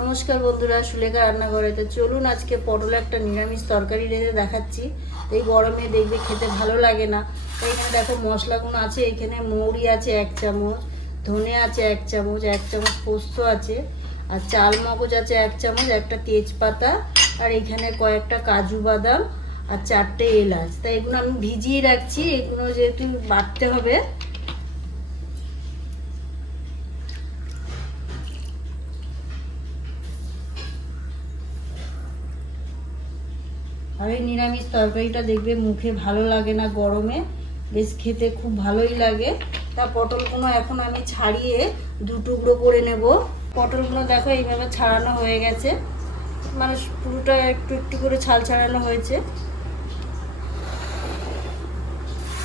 নমস্কার বন্ধুরা, সুলেখা রান্নাঘরেতে চলুন আজকে পটল একটা নিরামিষ তরকারি রেঁধে দেখাচ্ছি। এই গরমে দেখবে খেতে ভালো লাগে না। তো এখানে দেখো মশলাগুলো আছে, এখানে মৌরি আছে এক চামচ, ধনে আছে এক চামচ এক চামচ পোস্ত আছে, আর চাল মগজ আছে এক চামচ, একটা তেজপাতা, আর এখানে কয়েকটা কাজু বাদাম, আর চারটে এলাচ। তাই এগুলো আমি ভিজিয়ে রাখছি, এগুলো যেহেতু বাটতে হবে আর এই নিরামিষ তরকারিটা দেখবে মুখে ভালো লাগে না গরমে। বেশ খেতে খুব ভালোই লাগে। তা পটলগুলো এখন আমি ছাড়িয়ে দু টুকরো করে নেব। পটলগুলো দেখো এইভাবে ছাড়ানো হয়ে গেছে। মানে পুরোটা একটু একটু করে ছাল ছাড়ানো হয়েছে।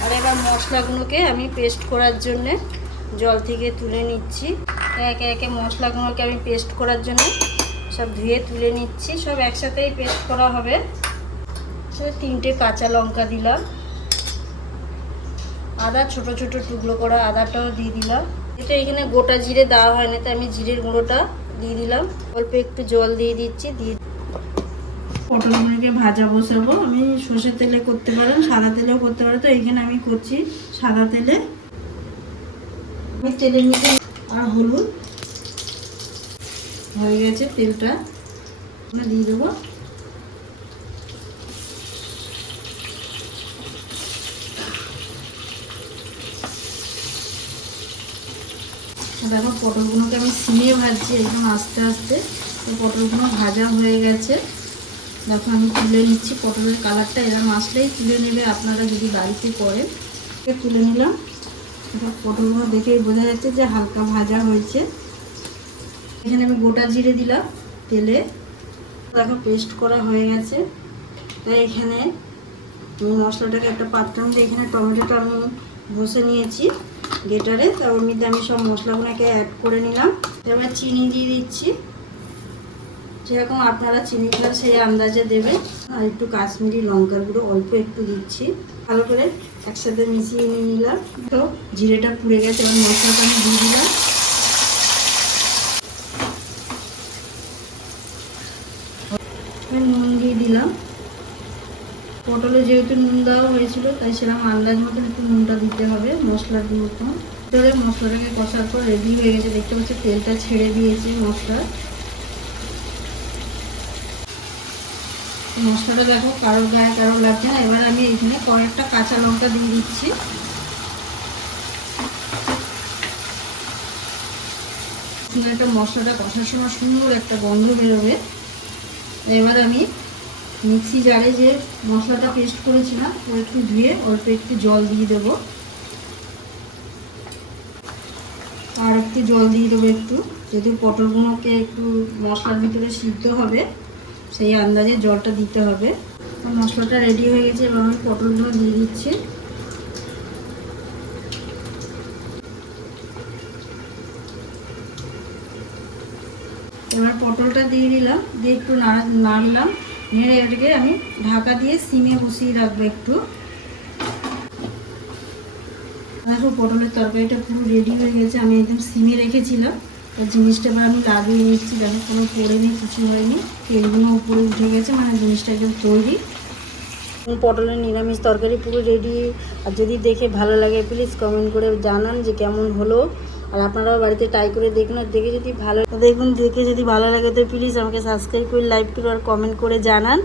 আর এবার মশলাগুলোকে আমি পেস্ট করার জন্যে জল থেকে তুলে নিচ্ছি। একে একে মশলাগুলোকে আমি পেস্ট করার জন্য সব ধুয়ে তুলে নিচ্ছি। সব একসাথেই পেস্ট করা হবে। তিনটে কাঁচা লঙ্কা দিলাম। আদা, ছোট ছোট টুকরো করা আদাটাও দিয়ে দিলাম। এটা এখানে গোটা জিরে দেওয়া হয় না, তাই আমি জিরের গুঁড়োটা দিয়ে দিলাম। অল্প একটু জল দিয়ে দিচ্ছি, দিয়ে পটলগুলোকে ভাজা বসাবো। আমি সর্ষের তেলে করতে পারেন, সাদা তেলেও করতে পারেন। তো এইখানে আমি করছি সাদা তেলে। আমি তেলের মধ্যে আর হলুদ। হয়ে গেছে তেলটা। দিয়ে দেবো। দেখো পটলগুলোকে আমি সিমে ভাজছি একদম আস্তে আস্তে। তো পটলগুলো ভাজা হয়ে গেছে। দেখো, আমি তুলে নিচ্ছি পটলের কালারটা। এরকম আসলেই তুলে নেবে আপনারা যদি বাড়িতে করেন। তুলে নিলাম। এবার পটলগুলো দেখেই বোঝা যাচ্ছে যে হালকা ভাজা হয়েছে। এখানে আমি গোটা জিরে দিলাম তেলে। দেখো, পেস্ট করা হয়ে গেছে। তাই এখানে মশলাটাকে একটা মধ্যে, এখানে টমেটোটা আমি বসে নিয়েছি। গেটারে তার ওর মধ্যে আমি সব মশলাগুলোকে অ্যাড করে নিলাম। এবার চিনি দিয়ে দিচ্ছি। যেরকম আপনারা চিনি খান সেই আন্দাজে দেবে। আর একটু কাশ্মীরি লঙ্কার গুঁড়ো অল্প একটু দিচ্ছি। ভালো করে একসাথে মিশিয়ে নিয়ে নিলাম। তো জিরেটা পুড়ে গেছে, এবার মশলাটা আমি দিয়ে দিলাম। নুন দিয়ে দিলাম। পটলে যেহেতু নুন দেওয়া হয়েছিল, তাই সেরকম আন্দাজ মতন একটু নুনটা দিতে হবে, মশলার মতন। ভিতরে মশলাটাকে কষার পর রেডি হয়ে গেছে। দেখতে পাচ্ছি তেলটা ছেড়ে দিয়েছে মশলা। মশলাটা দেখো কারোর গায়ে কারও লাগছে না। এবার আমি এখানে কয়েকটা কাঁচা লঙ্কা দিয়ে দিচ্ছি। একটা মশলাটা কষার সময় সুন্দর একটা গন্ধ বেরোবে। এবার আমি মিক্সি জারে যে মশলাটা পেস্ট করেছিলাম ও একটু ধুয়ে অল্প একটু জল দিয়ে দেবো। আর একটু জল দিয়ে দেবো একটু যদি পটলগুলোকে একটু মশলার ভিতরে সিদ্ধ হবে, সেই আন্দাজে জলটা দিতে হবে। মশলাটা রেডি হয়ে গেছে, এবার আমি পটলগুলো দিয়ে দিচ্ছি। এবার পটলটা দিয়ে দিলাম, দিয়ে একটু নাড়লাম। নেড়ে এটাকে আমি ঢাকা দিয়ে সিমে বসিয়ে রাখব একটু। দেখো পটলের তরকারিটা পুরো রেডি হয়ে গেছে, আমি একদম সিমে রেখেছিলাম। তো জিনিসটা এবার আমি লাগিয়ে নিচ্ছি, দেখো কোনো পড়েনি কিছু হয়নি। তেলগুলো উপরে উঠে গেছে মানে জিনিসটা একদম তৈরি। পটলের নিরামিষ তরকারি পুরো রেডি আর যদি দেখে ভালো লাগে প্লিজ কমেন্ট করে জানান যে কেমন হলো। আর আপনারাও বাড়িতে ট্রাই করে দেখুন আর দেখে যদি ভালো দেখুন, দেখে যদি ভালো লাগে, তো প্লিজ আমাকে সাবস্ক্রাইব করে লাইক করে আর কমেন্ট করে জানান।